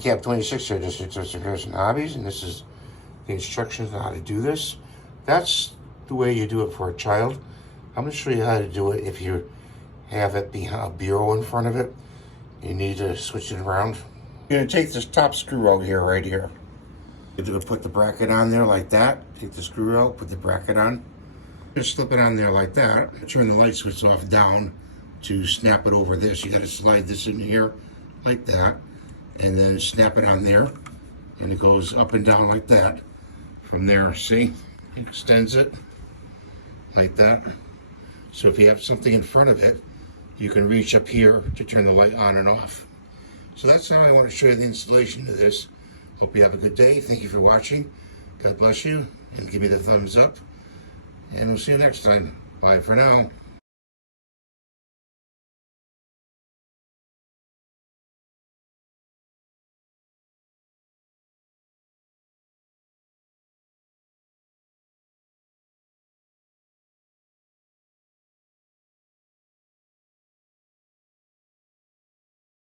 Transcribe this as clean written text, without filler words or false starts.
Handicap 26 here, this is Harrison Hobbies, and this is the instructions on how to do this. That's the way you do it for a child. I'm going to show you how to do it if you have it behind a bureau in front of it. You need to switch it around. You're going to take this top screw out here, right here. You're going to put the bracket on there like that. Take the screw out, put the bracket on. Just slip it on there like that. Turn the light switch off down to snap it over this. You got to slide this in here like that, and then snap it on there, and it goes up and down like that. From there, see, it extends it like that. So if you have something in front of it, you can reach up here to turn the light on and off. So that's how I want to show you the installation of this. Hope you have a good day. Thank you for watching. God bless you, and give me the thumbs up. And we'll see you next time. Bye for now.